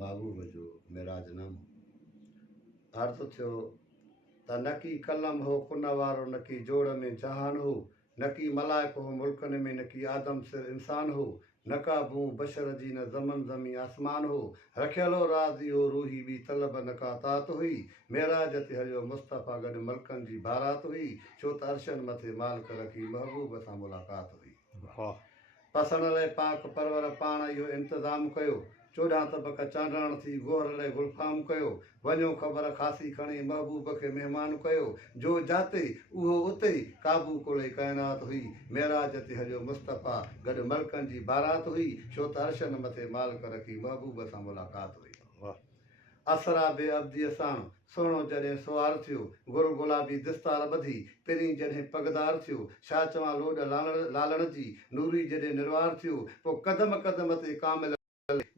महबूब जो मेराजनामो। अर्थ थियो त न की कलम हो कुन वारो, न की जोड़ में जहान हो, न की मलाइक हो मुल्कन में, न की आदम सिर इंसान हो, न का बू बशर जी, न ज़मन ज़मी आसमान हो, रखियलो राज़ी हो रूही बी तलब न का तात हुई, मेराज ते हलियो मुस्तफ़ा गॾु मलकनि जी बारात हुई, छो त अर्शन मथे मालिक रखी महबूब सां मुलाक़ात हुई। पसण लाइ पाक परवर पाण इहो इंतज़ाम कयो, 14 तबक चांडण थी गोहर लाइ गुलफाम कयो, वञो ख़बर खासी खणी महबूब खे महिमान कयो, जो जाते उहो उते काबू कोले काइनात हुई, मेराज ते हलियो मुस्तफ़ा गॾु मलकनि जी बारात हुई, छो त अर्शन मथे मालिक रखी महबूब सां मुलाक़ात हुई। असरा बे अब्दीअ साण सोनो जॾहिं सुवार थियो, गुल गुलाबी दिस्तार ॿधी पहिरीं जॾहिं पगदार थियो, छा चवां लोॾ लालण जी नूरी जॾहिं निर्वार थियो, पोइ कदम कदम ते कामिल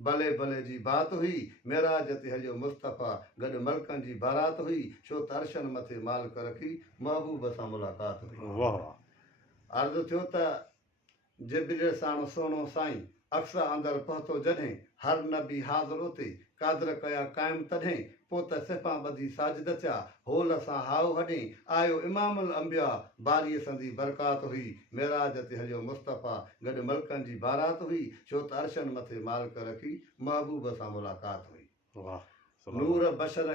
भले भले जी बात हुई, मेराज ते हलियो मुस्तफ़ा गॾु मलकनि जी बारात हुई, छो त अर्शन मथे मालिक रखी महबूब सां मुलाक़ात हुई। अर्ज़ु थियो त जिब्रील साण सोनो साईं अक्सा अंदर पहुतो जॾहिं, हर नबी हाज़िर उते कादर कया क़ाइम तॾहिं, पोइ त सिफ़ा ॿधी साजिद थिया होल सां हाउ हॾे, आयो इमामुल अंबिया बारीअ संदी बरकात हुई, मेराज ते हलियो मुस्तफ़ा गॾु मलकनि जी बारात हुई, छो त अर्शन मथे मालिक रखी महबूब सां मुलाक़ात हुई। नूर बशर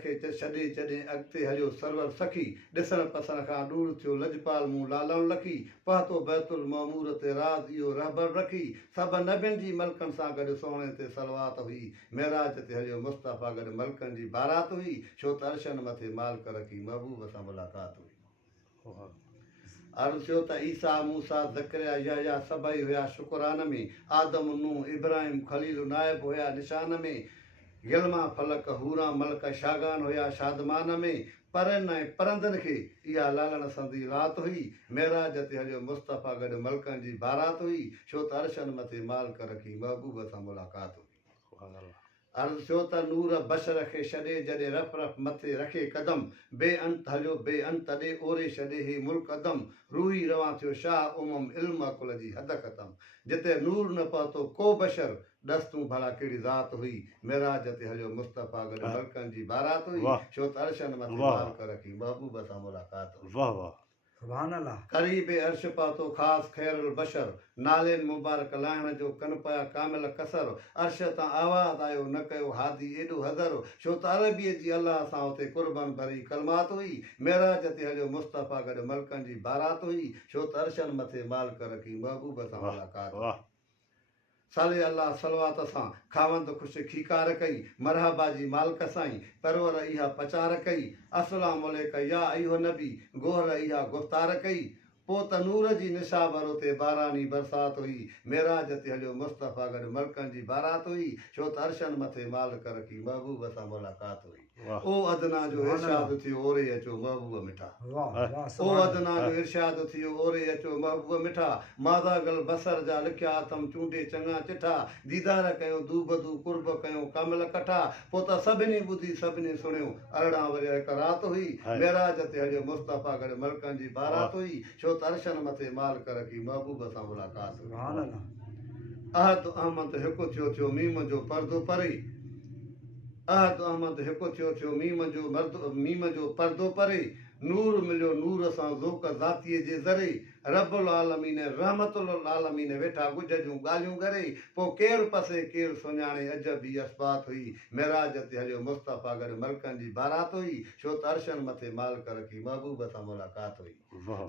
खे छॾे जॾहिं अॻिते हलियो सरवर सखी, ॾिसण पसण खां दूर थियो लजपाल मूं लालण लखी, पहुतो बैतुल मामूर ते राज़ इहो रहबर रखी, सभ नबियनि जी मलकनि सां गॾु सोणे ते सलवात हुई, मेराज ते हलियो मुस्तफ़ा गॾु मलकनि जी बारात हुई, छो त अर्शन मथे मालिक रखी महबूब सां मुलाक़ात हुई। अर्ज़ु थियो त ईसा मूसा ज़करिया यहया सभई हुया शुकुरान में, आदम नूह इब्राहिम खलील नाइब हुया निशान में, गिलमा फलक हूरा मलक शागान हुया शादमान में, परनि ऐं परंदनि खे इहा लालण संदी रात हुई, मेराज ते हलियो मुस्तफ़ा गॾु मलकनि जी बारात हुई, छो त अर्शन मथे मालिक रखी महबूब सां मुलाक़ात हुई। अर्ज़ु थियो त नूर बशर खे छॾे जॾहिं रफ़ रफ़ मथे रखे कदम, बेअंत हलियो बेअंत ॾे ओरे छॾे हे मुल्क अदम, रूही रवां थियो शाह उमम इल्म अकुल जी हद ख़तम, जिते नूर न पहुतो को बशर, ॾस तूं भला कहिड़ी ज़ात हुई, मेराज ते हलियो मुस्तफ़ा गॾु मलकनि जी बारात हुई, छो त अर्शन मथे मालिक रखी महबूब सां मुलाक़ात हुई। करीब अर्श पहुतो ख़ासि ख़ैरुल बशर, नालेनि मुबारक लाहिण जो कन पया कामिल कसर, अर्श तां आवाज़ आयो न कयो हादी एॾो हज़र, छो त अरबीअ जी अलाह सां उते कुर्बन भरी कलमात हुई, मेराज ते हलियो मुस्तफ़ा गॾु मलकनि जी बारात हुई, छो त अर्शन मथे मालिक रखी महबूब सां मुलाक़ात हुई। साले अल्लाह सलवात सां खावंद ख़ुशि खीकार कई, मरहबा जी मालिक साईं परवर इहा पचार कई, अस्सलाम अलैक या अय्युहन नबी गोहर इहा गुफ़्तार कई, पोइ त नूर जी निशाबर उते बारानी बरसात हुई, मेराज ते हलियो मुस्तफ़ा गॾु मलकनि जी बारात हुई, छो त अर्शन मथे मालिक रखी महबूब सां मुलाक़ात हुई। ओ अदना जो इरशाद थियो ओरे अचो महबूब मिठा, ओ अदना जो इरशाद थियो ओरे अचो महबूब मिठा, माज़ागल बसर जा लिखिया अथम चूंडे चङा चिठा, दीदार कयो दूबदू कुर्ब कयो कामिल कठा, पोइ त सभिनी ॿुधी सभिनी सुणियो, अरिड़हं वरी हिकु राति हुई, मेराज ते हलियो मुस्तफ़ा गॾु मलकनि जी बारात हुई, छो त अर्शन मथे मालिक रखी महबूब सां मुलाक़ात हुई। अहद अहमद हिकु थियो मीम जो पर्दो परे, अहद अहमद हिकु थियो मीम जो पर्दो परे, नूर मिलियो नूर सां ज़ोक ज़ातीअ जे ज़रे, रब्बुल आलमीन रहमतुल आलमीन वेठा गुज जूं ॻाल्हियूं करे, पोइ केरु पसे केरु सुञाणे अजब ई असबात हुई, मेराज ते हलियो मुस्तफ़ा गॾु मलकनि जी बारात हुई, छो त अर्शन मथे मालिक रखी महबूब सां मुलाक़ात हुई।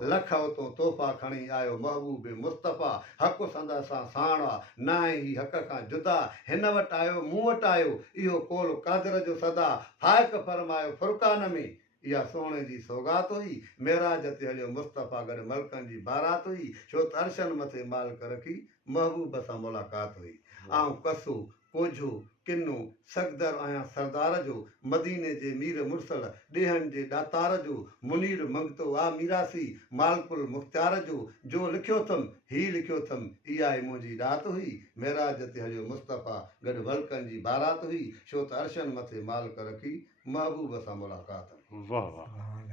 लख उतो तोहफ़ा खणी आयो महबूब मुस्तफ़ा, हक़ संद सां साणा न आहे ही हक़ खां जुदा, हिन वटि आयो मूं वटि आयो इहो कोल कादर जो सदा, फाइक फरमायो फुरक़ान में इहा सोने जी सौगात हुई, मेराज ते हलियो मुस्तफ़ा गॾु मलकनि जी बारात हुई, छो त अर्शन मथे मालिक रखी महबूब सां मुलाक़ात हुई। आऊं कसो कोझो किनो सगदर आहियां सरदार जो, मदीने जे मीर मुरसल ॾेहनि जे ॾातार जो, मुनीर मंगतो आ मीरासी मालकुल मुख़्तियार जो लिखियो अथमि ही लिखियो अथमि इहा ई मुंहिंजी ॾात हुई, मेराज ते हलियो मुस्तफ़ा गॾु मलकनि जी बारात हुई, छो त अर्शन मथे मालिक रखी महबूब सां मुलाक़ात हुई।